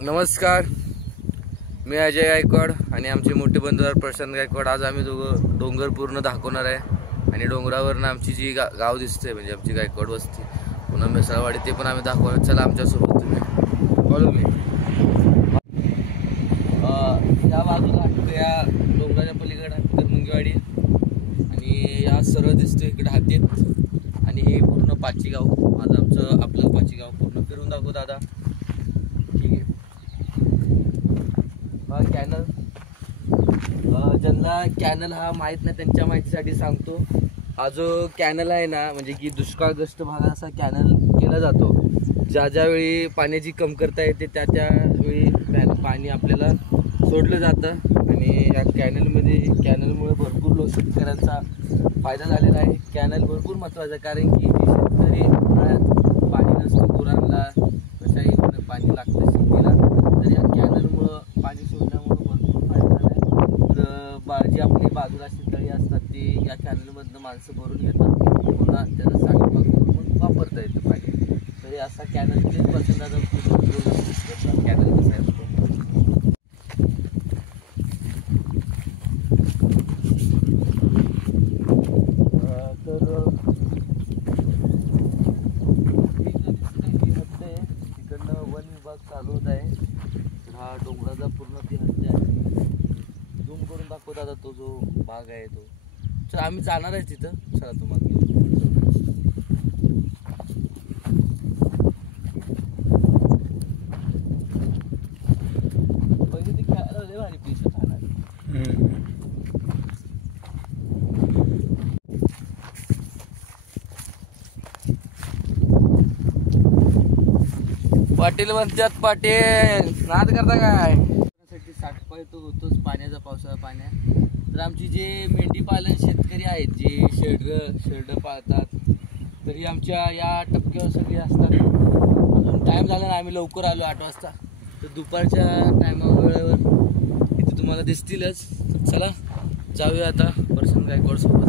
नमस्कार, मी अजय गायकवाड आणि आमचे मोठे बंधू प्रशांत गायकवाड. आज आम्ही दोघं डोंगर पूर्ण दाखवणार आहे आणि डोंगरावरनं आमची जी गाव दिसते म्हणजे आमची गायकवाड वस्ती पुन्हा मिसळवाडी ते पण आम्ही दाखवणार. चला आमच्यासोबत तुम्ही फॉलो मी. या बाजूला या डोंगराच्या पलीकडे करमुंगीवाडी आणि या सरळ दिसतो इकडे हातीत आणि हे पूर्ण पाचीगाव. आज आपलं पाचीगाव पूर्ण फिरून दाखवू दादा. ठीक आहे. हा कॅनल, ज्यांना कॅनल हा माहीत नाही त्यांच्या माहितीसाठी सांगतो. हा जो कॅनल आहे ना म्हणजे की दुष्काळग्रस्त भागात असा कॅनल केला जातो. ज्या ज्यावेळी पाण्याची कमतरता येते त्यावेळी पाणी आपल्याला सोडलं जातं आणि या कॅनलमुळे भरपूर शेतकऱ्यांचा फायदा झालेला आहे. कॅनल भरपूर महत्त्वाचं आहे कारण की शेतकरी उन्हाळ्यात पाणी नसतं, गुरांना कशाही पाणी लागतं शेतीला, तर या कॅनलमुळं पाणी सोडण्यामुळं भरपूर फायदा झाला आहे. जी आपली बाजूला शेततळी असतात ती या कॅनलमधनं माणसं भरून घेतात, पुन्हा त्याचा साठवण करून वापरता येतं पाणी. तरी असा कॅनल 30% कॅनल कसा असतो. चालू होत आहे. हा डोंगराचा पूर्ण ती हत्या आहे. झूम करून दाखवत आता तो जो भाग आहे तो. चला आम्ही जाणार आहे तिथं. चला तुम्हाला पहिले ती खेळायला लय भारी पीस खाणार. पाटील म्हणतात पाटील नाद करता काय साठपाय तो होतोच पाण्याचा, पावसाळा पाण्या. तर आमची जे मेंढी पालन शेतकरी आहेत जे शेरड पाळतात तर ही आमच्या या टप्प्यावर सगळी असतात. अजून टाइम झाला ना, आम्ही लवकर आलो 8 वाजता. तर दुपारच्या वेळेवर इथे तुम्हाला दिसतीलच. चला जाऊया आता प्रशांत गायकवाड सोबत.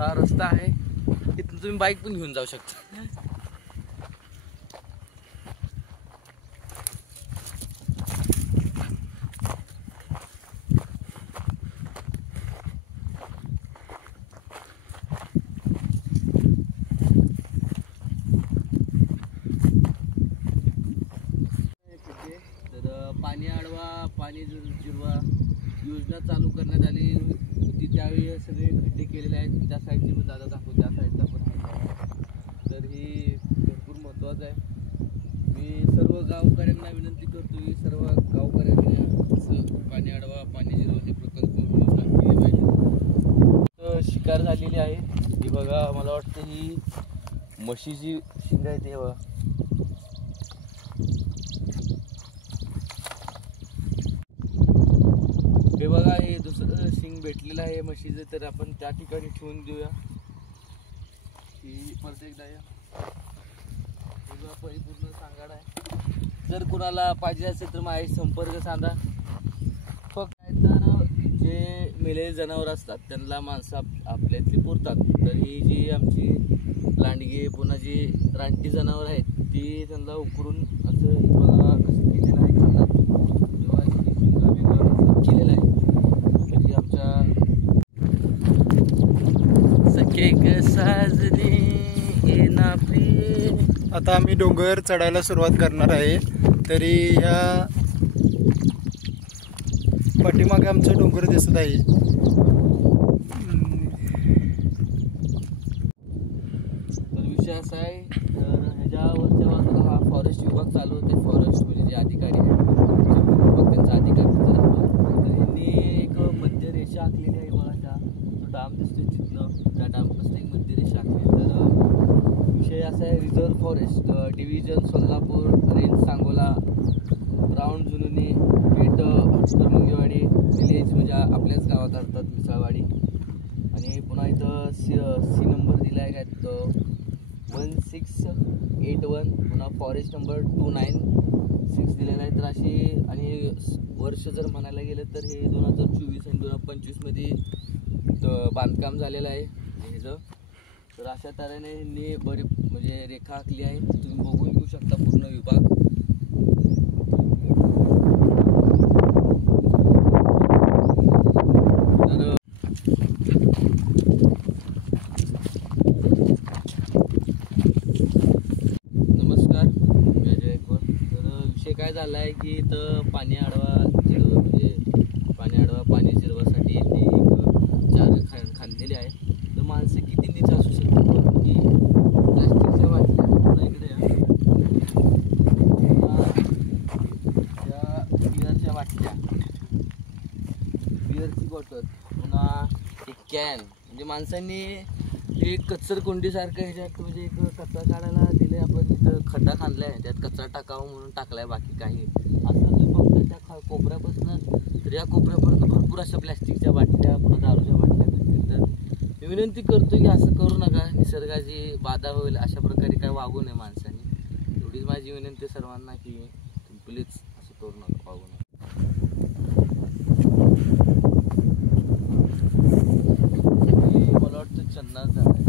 हा रस्ता आहे, इथून तुम्ही बाईक पण घेऊन जाऊ शकता. तर पाणी अडवा पाणी जिरवा योजना चालू करण्यात आली होती. त्यावेळी सगळे खड्डे केलेले आहेत. त्या साईडचे पण दादा दाखवतो, त्या साईडला पण. तर ही भरपूर महत्त्वाचं आहे. मी सर्व गावकऱ्यांना विनंती करतो की सर्व गावकऱ्यांनी असं पाणी अडवा पाणी जिरवा हे प्रकल्प योजना केली पाहिजे. तर शिकार झालेली आहे ही बघा. मला वाटतं ही म्हशीची शिंग आहे ते बघा. हे बघा, हे दुसरं शिंग भेटलेलं आहे म्हशीचं. तर आपण त्या ठिकाणी ठेवून देऊया. ही परत एकदा परिपूर्ण सांगाड आहे. जर कुणाला पाहिजे असेल तर माझ्याशी संपर्क साधा. फक्त काय तर जे मेलेले जनावर असतात त्यांना माणसं आपल्यातली पुरतात. तर ही जी आमची लांडगे पुन्हा जी रानटी जनावर आहेत ती त्यांना उकरून असं बघा कसं केलेलं आहे. केलेलं आहे. तरी आमच्या सखे साजने येना प्रिय. आता आम्ही डोंगर चढायला सुरुवात करणार आहे. तरी ह्या पाठीमागे आमचं डोंगर दिसत आहे. तर विषय असा आहे, तर ह्याच्यावरच्या बाजूला हा फॉरेस्ट विभाग चालू होते. फॉरेस्ट म्हणजे जे अधिकारी आहेत त्यांचा अधिकारी तिथं राहतो. तर ह्यांनी एक मध्य रेषा आखलेली आहे बघा. तो डाम दिसतोय तिथनं, त्या डामपासून एक मध्य रेषा आखली. तर विषय असा आहे, reserve forest division Solapur, range Sangola, round Jununi, beat Karmungiwadi village म्हणजे आपल्याच गावात असतात मिसळवाडी. आणि पुन्हा इथं सी नंबर दिला आहे काय तो 1681. पुन्हा फॉरेस्ट नंबर 296 दिलेला आहे. तर अशी आणि वर्ष जर म्हणायला गेलं तर हे 2024 आणि 2025 बांधकाम झालेलं आहे ह्याचं. तर अशा तऱ्हेने ह्यांनी बरी म्हणजे रेखा आखली आहे. तुम्ही बघून घेऊ शकता. काय झालं आहे की इथं पाणी अडवा जिरव म्हणजे पाणी जिरवासाठी यांनी एक चार खांदलेली आहे. तर माणसं किती नीच असू शकतात की प्लास्टिकच्या बाटल्या पुन्हा इकडे या बिअरच्या बाटल्या, बिअरची बॉटल, पुन्हा एक कॅन, म्हणजे माणसांनी एक कचर कोंडीसारखं ह्याच्यात म्हणजे एक कचरा काढायला दिले. आपण तिथं खड्डा खांदलाय, त्यात कचरा टाकावं म्हणून टाकलाय, बाकी काही असं तुम्ही बघता. त्या कोपऱ्यापासून तर या कोपऱ्यापर्यंत भरपूर अशा प्लॅस्टिकच्या बाटल्या, पुन्हा दारूच्या बाटल्या भेटतील. तर मी विनंती करतो की असं करू नका, निसर्गाची बाधा होईल अशा प्रकारे काय वागू नये माणसाने. एवढीच माझी विनंती सर्वांना की तुम्ही प्लीज असं करू नका, वागू नका. मला वाटतं चन्नाच झालं आहे.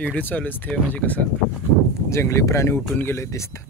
व्हिडिओ चालूच ठेव, म्हणजे कसं जंगली प्राणी उठून गेले दिसतात.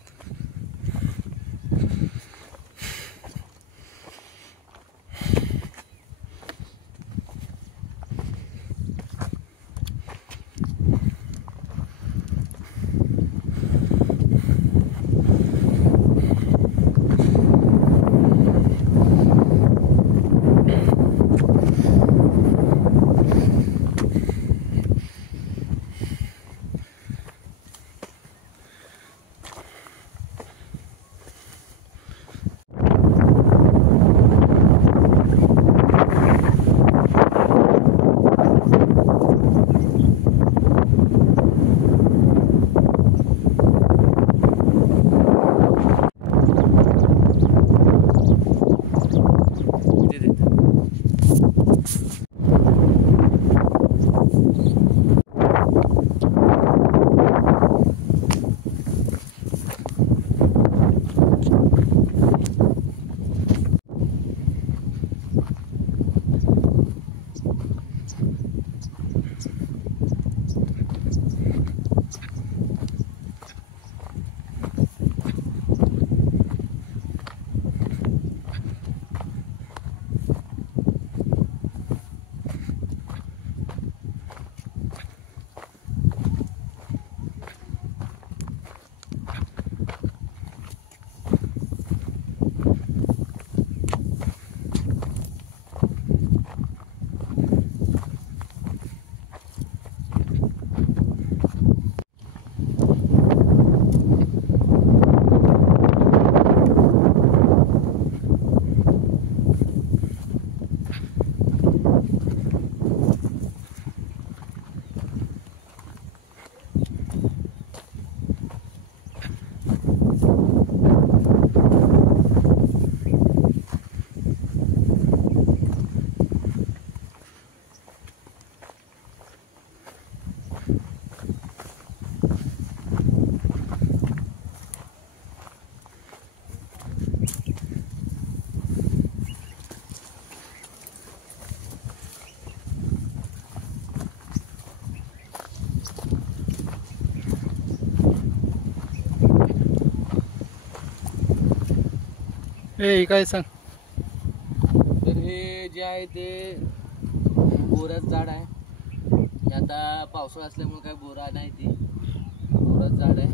हे काय सांग. तर हे जे आहे ते बोराचं झाड आहे. हे आता पावसाळा असल्यामुळे काय बोरा नाही, ती बोराचं झाड आहे.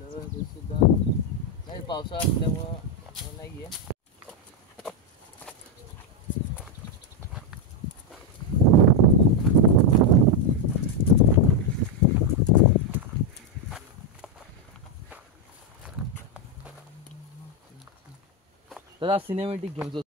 तर हे सुद्धा नाही, पावसाळा असल्यामुळं नाही आहे. तर सिनेमॅटिक घेऊन जाऊ.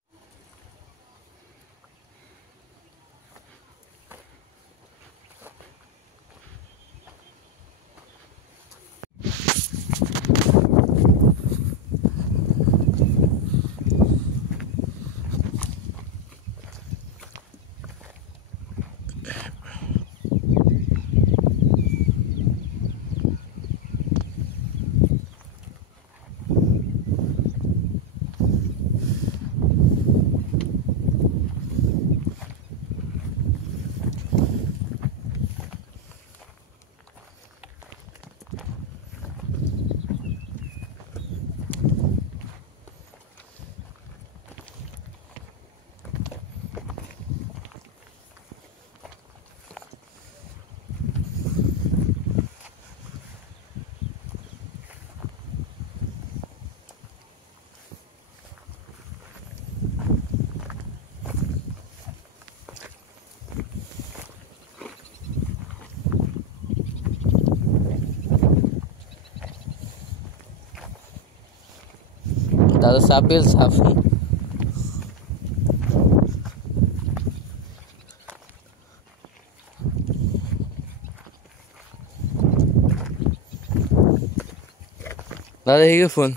दादा साप येईल, साप. दादा हे घे फोन.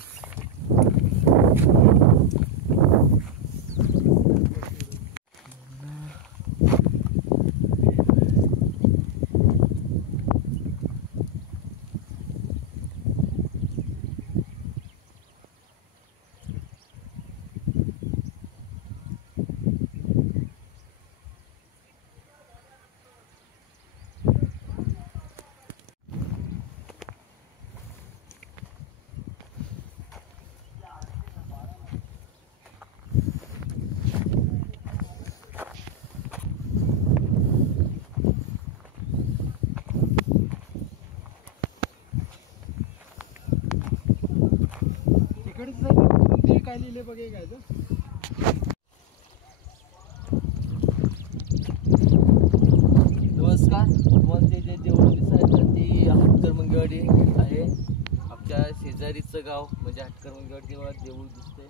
काय लिहिले बघे काय तर. नमस्कार. तुम्हाला ते जे देऊळ दिसायचं ती हटकर मंगेवाडी आहे. आमच्या शेजारीचं गाव म्हणजे हटकर मंगेवाडी देऊळ दिसते.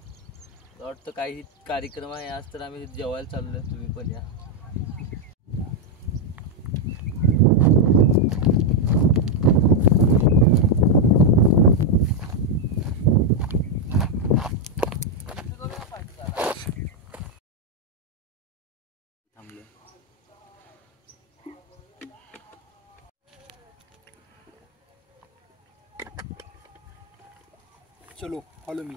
वाटतं काही कार्यक्रम आहे आज, तर आम्ही जेवायला चाललोय. तुम्ही पण या. चलो फॉलो मी.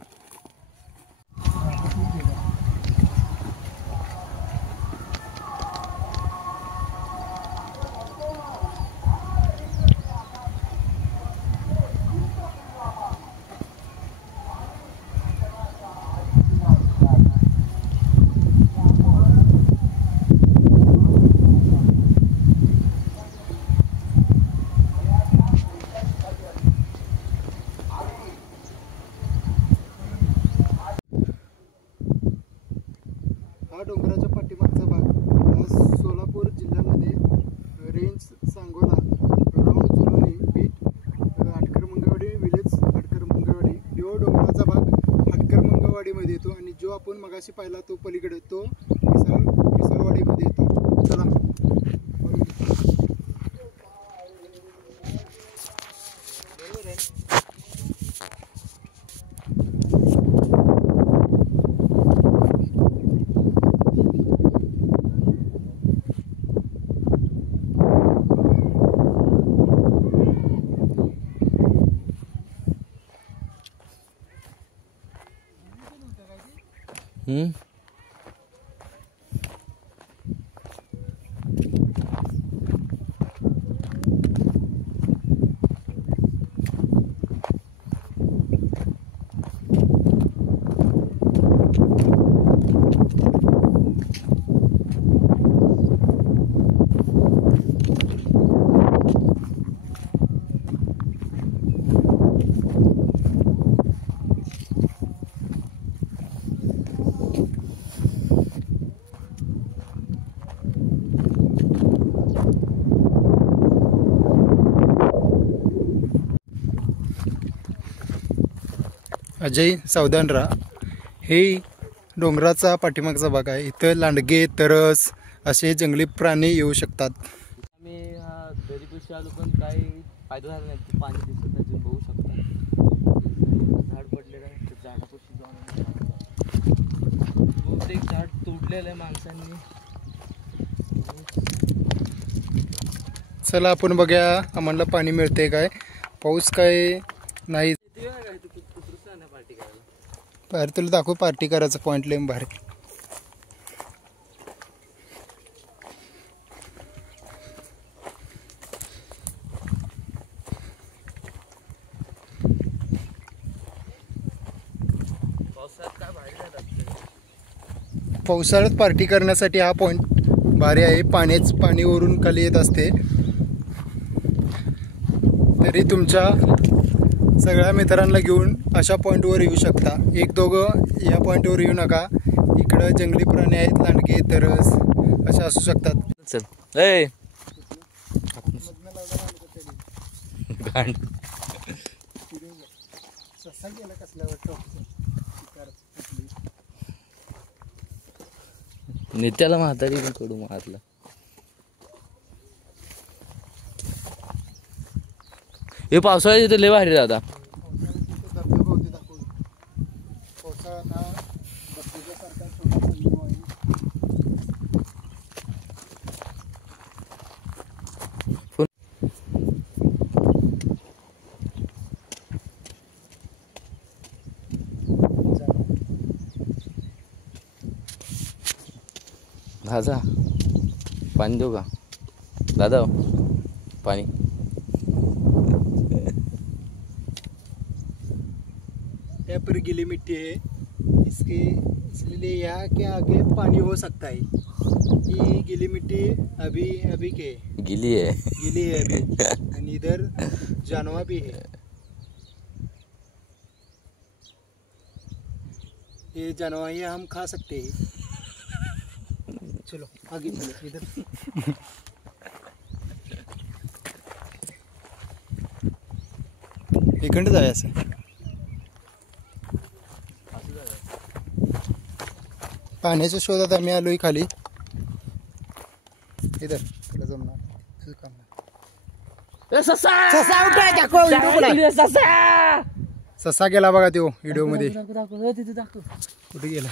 हा डोंगराच्या पाठीमागचा भाग हा सोलापूर जिल्ह्यामध्ये range Sangola round Junoni bit हटकर मंगळवाडी विलेज हटकर मंगळवाडी यो डोंगराचा भाग हटकर मंगळवाडीमध्ये येतो आणि जो आपण मगाशी पाहिला तो पलीकडे तो मिसळवाडीमध्ये येतो. चला. अजय सावदानरा. हे डोंगराचा पाठीमागचा भाग आहे. इथं लांडगे, तरस असे जंगली प्राणी येऊ शकतात. आम्ही हा दरीपाशी आलो पण काही फायदा झाला नाही. ते पाणी दिसत नाही, तुम्ही बघू शकता. झाड पडलेलं आहे, ते झाडापाशी जाऊन बहुतेक झाड तोडलेलं आहे माणसांनी. चला आपण बघूया आम्हाला पाणी मिळते काय. पाऊस काय नाही. पार्टी करायला बाहेर तुला दाखवू पार्टी करायचं पॉईंट लय भारी. पावसाळ्यात काय भारी जातात. पावसाळ्यात पार्टी करण्यासाठी हा पॉईंट भारी आहे. पाणी वरून खाली येत असते. तरी तुमच्या सगळ्या मित्रांना घेऊन अशा पॉईंटवर येऊ शकता. एक दोघं या पॉईंटवर येऊ नका. इकडं जंगली प्राणी आहेत, लांडगे, तरस असे असू शकतात. चल ए नेत्याला म्हातारी कडू मारला. हे पावसाळ्यात इथे लय भारी दादा. दादा पाणी देऊ का दादा? पाणी यहाँ पर गीली मिट्टी है, इसलिए यहाँ के आगे पानी हो सकता है. ये गीली मिट्टी अभी के गिली है अभी. और इधर जानवर भी है. ये जानवर ये हम खा सकते हैं. चलो आगे चलो इधर. इकडे जायचं. पाण्याच्या शोधात आम्ही आलोय खाली. इधर तुला जमणार काम नाही. ससा गेला बघा तो व्हिडिओ मध्ये. कुठे गेला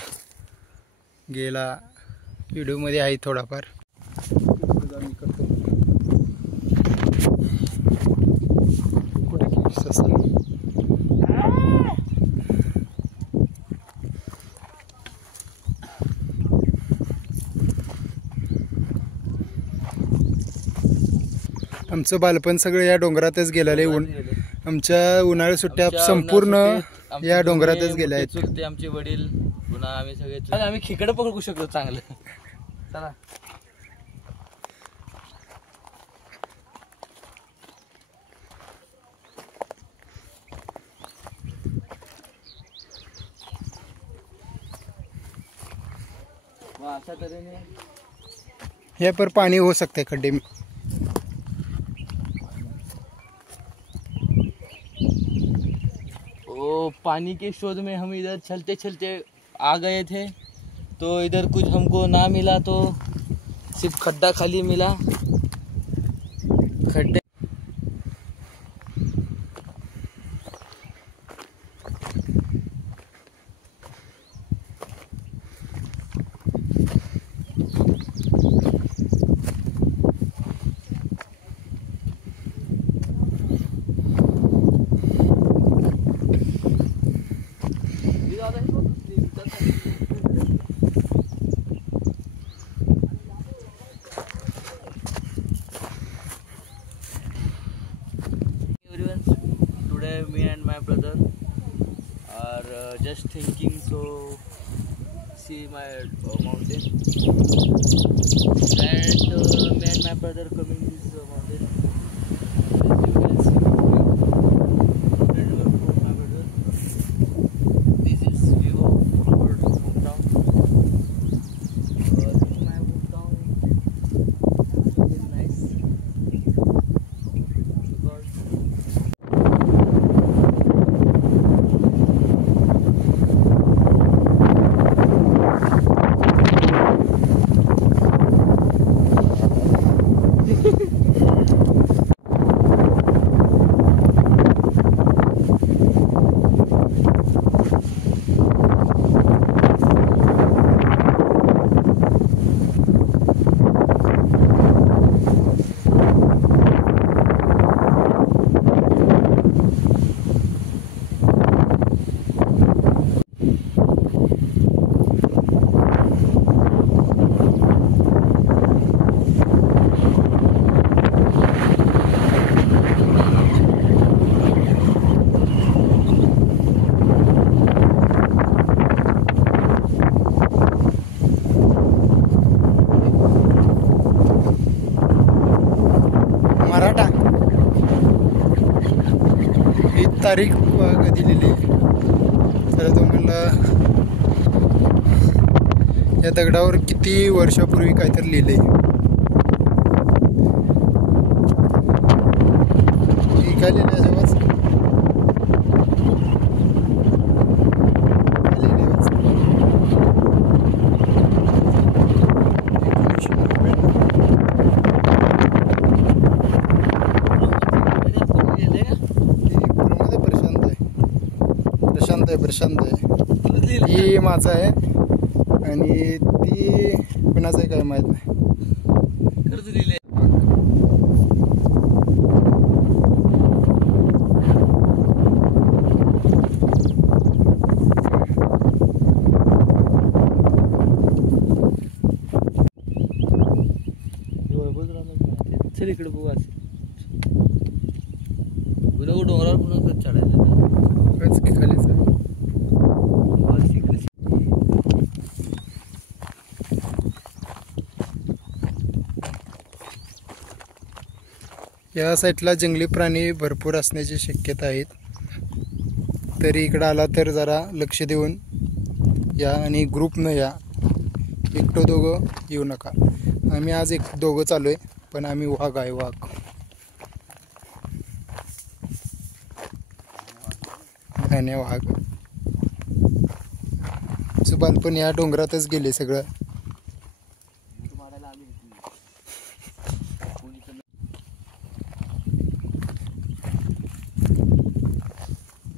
व्हिडिओ मध्ये आहे थोडाफार. ससा आमचं बालपण सगळं या डोंगरातच गेलेलं आहे. आमच्या उन्हाळी सुट्ट्या संपूर्ण या डोंगरातच गेल्या आहेत. चुलते आमचे वडील पुन्हा आम्ही सगळे आम्ही खेकडं पकडू शकलो चांगलं. चला अशा तऱ्हेने यहाँ पर पानी हो सकता है खड्डे में. पानी के शोध में हम इधर चलते चलते आ गए थे, तो इधर कुछ हमको ना मिला, तो सिर्फ खड्डा खाली मिला. खड्डे today me and my brother are just thinking, so see my mountain, and me and my brother coming this mountain. As you can see, my brother. This is view of our hometown. This is my hometown. It's nice. तारीख कधी लिहिली तर तुम्हाला या दगडावर किती वर्षापूर्वी काहीतरी लिहिले. काय लिहिले जेव्हाच प्रशांत आहे. ही माझा आहे आणि ती कुणाचं आहे काय माहित नाही. चल इकडे बघू असं डोंगरावर पुन्हा चढायचं खालीच आहे. या साईडला जंगली प्राणी भरपूर असण्याची शक्यता आहेत. तरी इकडं आला तर जरा लक्ष देऊन या आणि ग्रुपनं या. एकटं दोघं येऊ नका. आम्ही आज दोघं चालू आहे पण आम्ही वाघ आहे. वाघ वाघ बालपण या डोंगरातच गेले सगळं.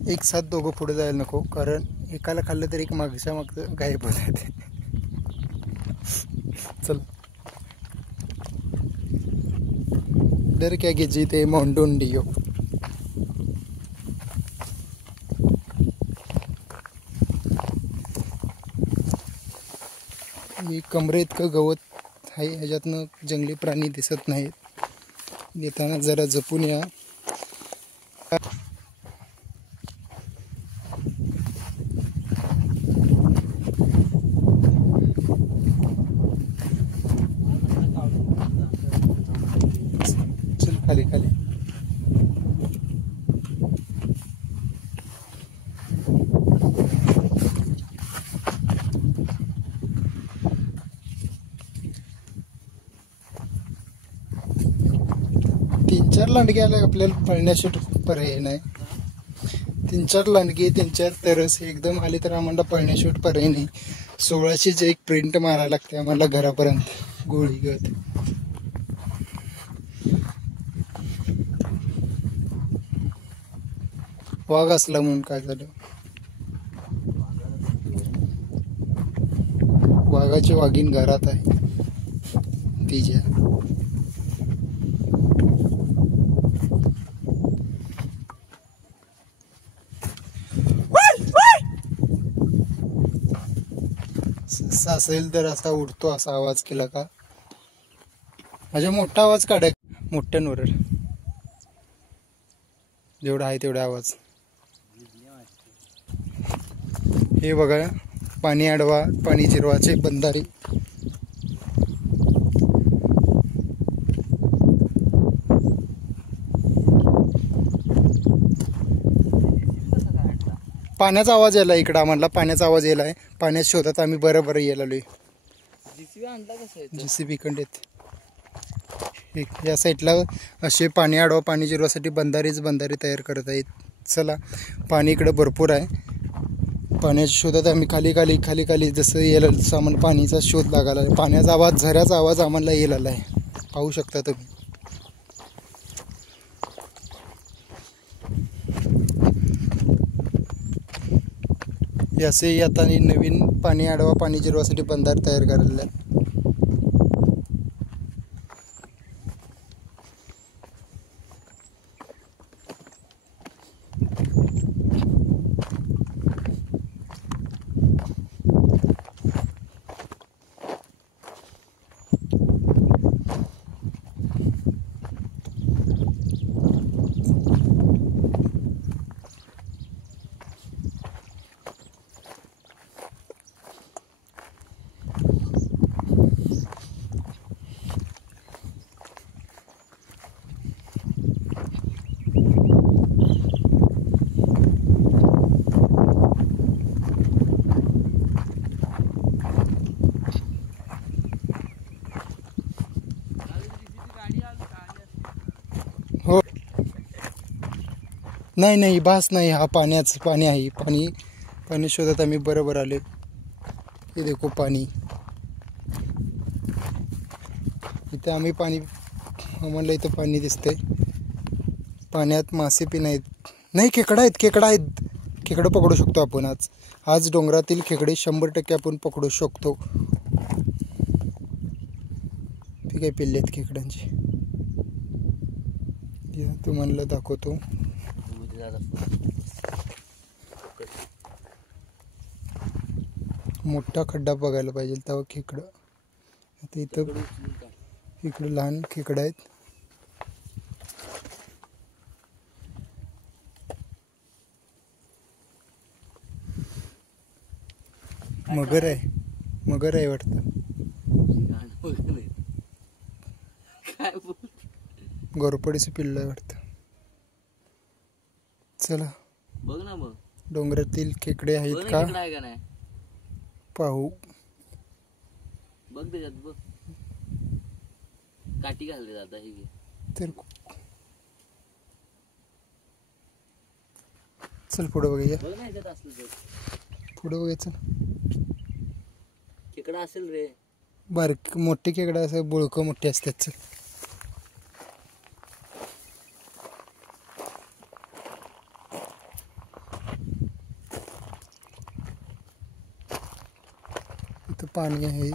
एक साथ दोघं पुढे जायला नको कारण एकाला खाल्लं तर एक मागच्या मागचं गायब होत. चल डर क्या कि जीते माउंटेन डियो. मी कमरे इतकं गवत आहे ह्याच्यातनं जंगली प्राणी दिसत नाहीत. येताना जरा जपून या. चल खाली खाली. तीन चार लांडगे आले आपल्याला पळण्यासाठी पर्याय नाही. तीन चार लांडगे 3-4 तरस एकदम आले तर आम्हाला पळण्यासाठी पर्याय नाही. 1600ची एक प्रिंट मारायला लागते आम्हाला घरापर्यंत गोळीगत. वाघ असला म्हणून काय झालं. वाघाची वाघीण घरात आहे तिच्या. असेल तर असा उडतो असा आवाज केला का. माझ्या मोठा आवाज काढाय मोठ्यांवर जेवढा आहे तेवढा आवाज. हे बघा पाणी आडवा पाणी जिरवाचे बंधारे. पाण्याचा आवाज यायला इकडं आम्हाला. पाण्याचा आवाज यायला आहे. पाण्यात शोधात आम्ही बरं यायला आलोय. JCB कंड या साईडला असे पाणी आडवा पाणी जिरवासाठी बंधारे तयार करत आहेत. चला पाणी इकडं भरपूर आहे. पाण्याच्या शोधात आम्ही खाली खाली जसं यायला तसं आम्हाला पाणीचा शोध लागायला आहे. पाण्याचा आवाज झऱ्याचा आवाज आम्हाला यायला आहे. पाहू शकता तुम्ही. असे आता नवीन पाणी आडवा पाणी जिरवासाठी बंधारे तयार करायला आहे. नाही नाही भास नाही, हा पाण्याचं पाणी आहे. पाणी शोधत आम्ही बरोबर आले. हे देखो पाणी. इथं आम्ही पाणी म्हणलं, इथं पाणी दिसतंय. पाण्यात मासे पण आहेत. नाही, खेकडा आहेत. खेकडं पकडू शकतो आपण आज डोंगरातील खेकडे 100% आपण पकडू शकतो. ठीक आहे, पिल्ले आहेत खेकड्यांची. तुम्हाला दाखवतो. मोठा खड्डा बघायला पाहिजे तेव्हा खेकडं. आता इकडं लहान खेकडं आहेत. मगर आहे वाटतं. गोरपडीचं पिल्लं आहे वाटतं. चला बघ ना मग डोंगरातील खेकडे आहेत का नाही पाहू. बघ त्याच्यात बघ, काठी घालते आता हे घे. तर चल पुढं बघूया. बघ ना ह्याच्यात असलं तर पुढं बघायचं. खेकडा असेल रे. बारीक मोठे खेकडा असं बुळकं मोठे असतात. चल इथं पाणी आहे.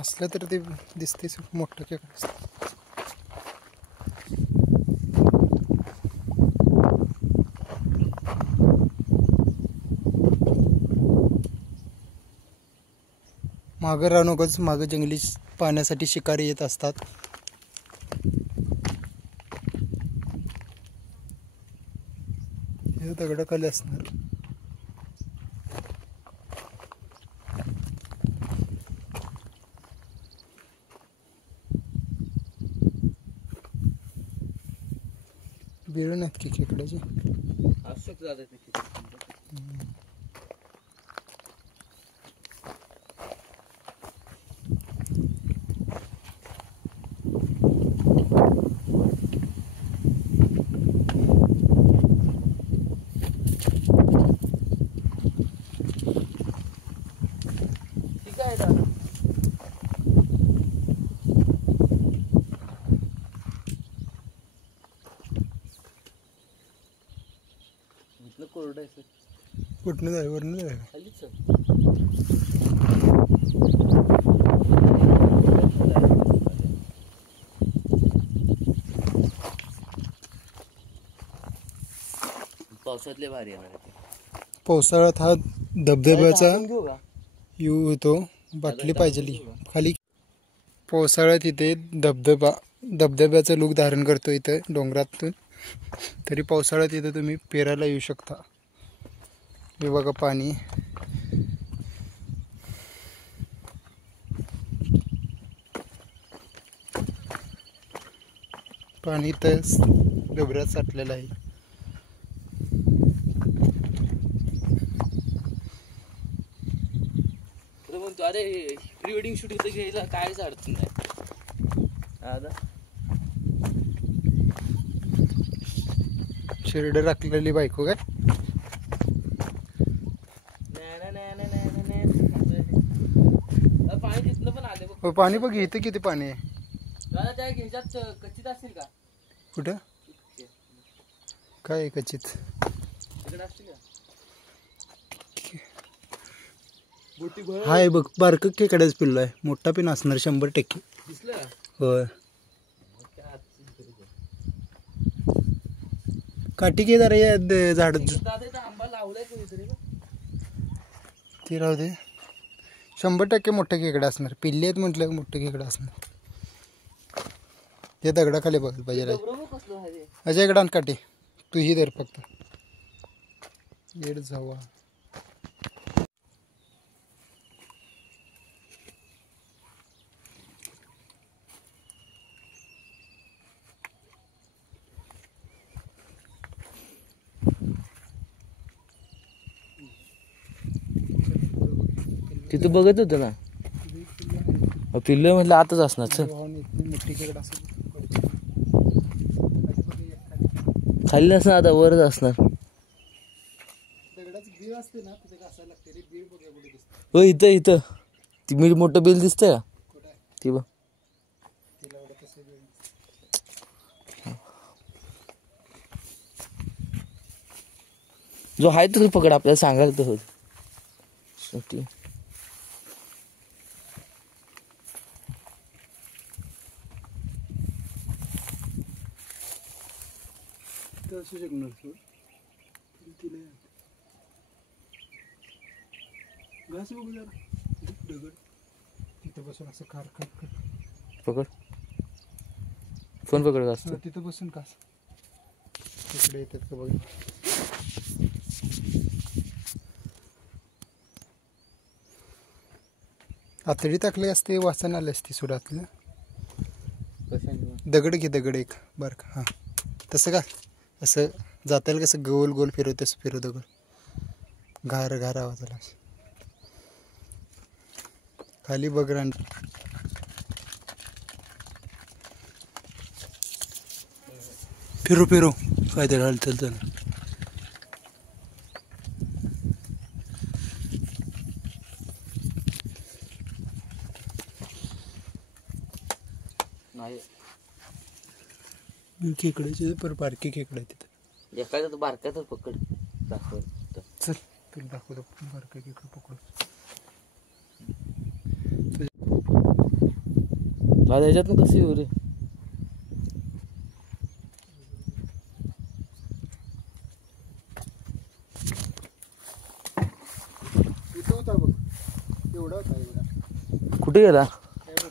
असलं तर ते दिसतेच मोठं खेकडं असतं. मागं राहू नकोच. मागं जंगली पाण्यासाठी शिकारी येत असतात. हे दगडाखाली असणार. बिळ नाहीत की खेकड्याचे. ठीक आहे दादा. कोरडं आहे. कुठनं जाय वरनं जाय खालीच पावसातले भारी येणार. पावसाळ्यात हा धबधब्याचा घेऊ का? व्यू होतो. बाटली पाहिजे खाली. पावसाळ्यात इथे धबधब्याचं लूक धारण करतो इथं डोंगरातून. तरी पावसाळ्यात इथं तुम्ही पेरायला येऊ शकता. हे बघा पाणी. पाणी इथं डोंगरात साठलेलं आहे. अरे प्री वेडिंग शूट इथं घ्यायला कायच अडचण नाही. शिरड राखलेली बायको काय. पाणी तिथनं पण आले बघ. पाणी बघ इथं किती पाणी आहे. दादा त्या ह्याच्यात कच्चित असेल का? कुठं काय आहे कच्चित? तिकडे असतील का? हाय बघ बारक खेकड्याच पिल्लो आहे. मोठा पण असणार 100%. दिसलं? होय. काठी घे जरा या झाड. आंबा लावलाय कोणीतरी. ते राहू दे. 100% मोठे खेकडा असणार. पिल्ले आहेत म्हटलं मोठे खेकडा असणार. ते दगडाखाली बघायला पाहिजे. अजय इकडं आण काठी. तू ही धर फक्त. येड जावा. तिथं बघत होतं ना. पिल्लं म्हटलं आताच असणार. चल मोठी खेकडा असेल खाली असणार, आता वरच असणार. दगडाच बीळ असते ना तिथे घासायला लागते रे. बीळ बघा कुठे दिसते. हो इथं इथं ती मी मोठं बिल दिसतंय का कुठे आहे ती बघ. तिला एवढं तसं बीळ जो आहे तो पकड, आपल्याला सांगायला तर होत. असू शकणार सोड. तिला घास बघू जरा. दगड तिथं बसून असं खार खार खार. पकड फोन पकड का असतं. तिथं बसून घास तिकडे येतात का बघ. आतडी टाकली असते वाचन आले असते सुडातलं. दगड घे दगड एक बार का. हां तसं का असं जाताल कसं गोल गोल फिरव तसं फिरव दगड. घार घार आवाज आला. खाली बघ रान. फिरू फिरू काहीतरी हालचाल चाल. खेकड्याचे पर बारकी खेकडे आहे तिथं. एखादा तर बारका तर पकड दाखव. चल तुला दाखवतो बारका खेकडं पकडू. दादा ह्याच्यातनं कशी येऊ रे. इथं होता बघ. एवढा होता एवढा. कुठे गेला. काय बघ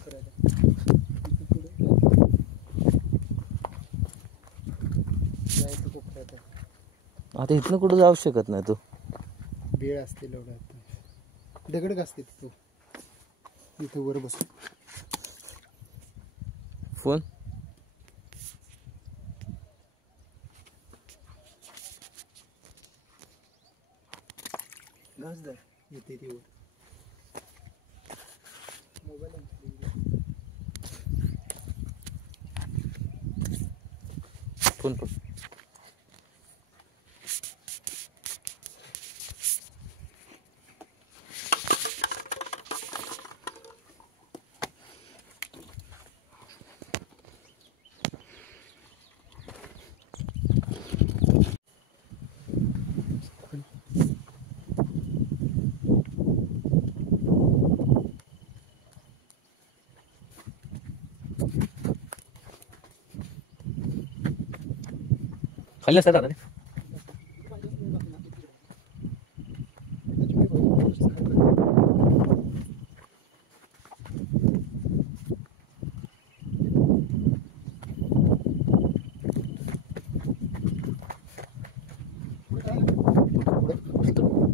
आता इथनं कुठं जाऊ शकत नाही तू. बेळ असते एवढा. दगड घासते तू इथं वर बसून. फोन घास दर येते ती वर. मोबाईल फोन पकड. खाली असतात दादा रे.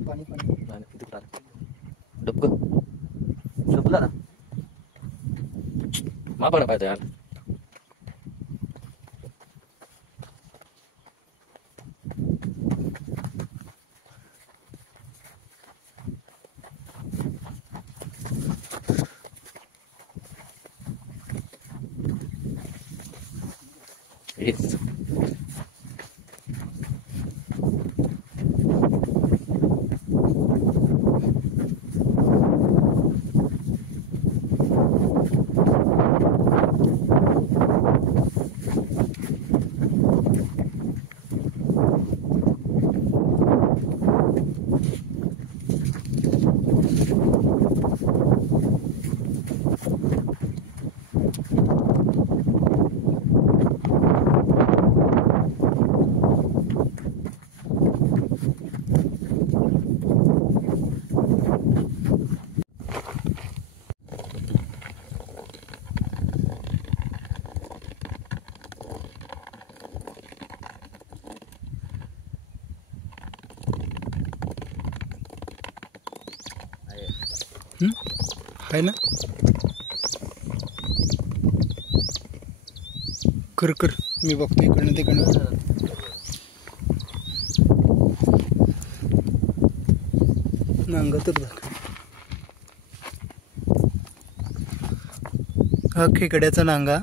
पाणी पाणी डबकं डबकं दादा मा पडा पाहिजे यार. Yes. आहे ना. कर कर मी बघतो इकडनं तिकडनं. नांगतच बघ. हा खेकड्याचा नांगा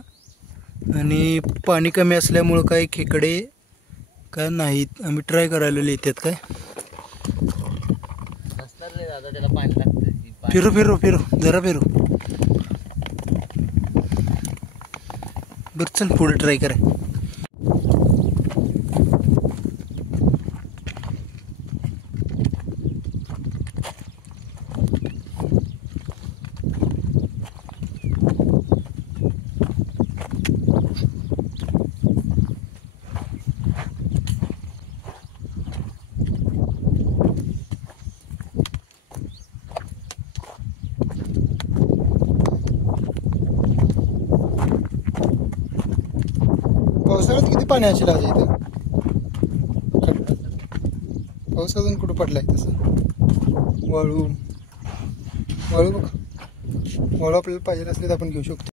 आणि पाणी कमी असल्यामुळं काही खेकडे का नाहीत. आम्ही ट्राय करायला येतात काय. नसणार रे दादा, त्याला पाणी लागतं. फिरू फिरू फिरू जरा फिरू. बरं चल पुढे ट्राय करा. पावसाळ्यात किती पाणी असेल आज इथं. पाऊस अजून कुठं पडलाय तसं. वाळू वाळू बघ, वाळू आपल्याला पाहिजे असले तर आपण घेऊ शकतो.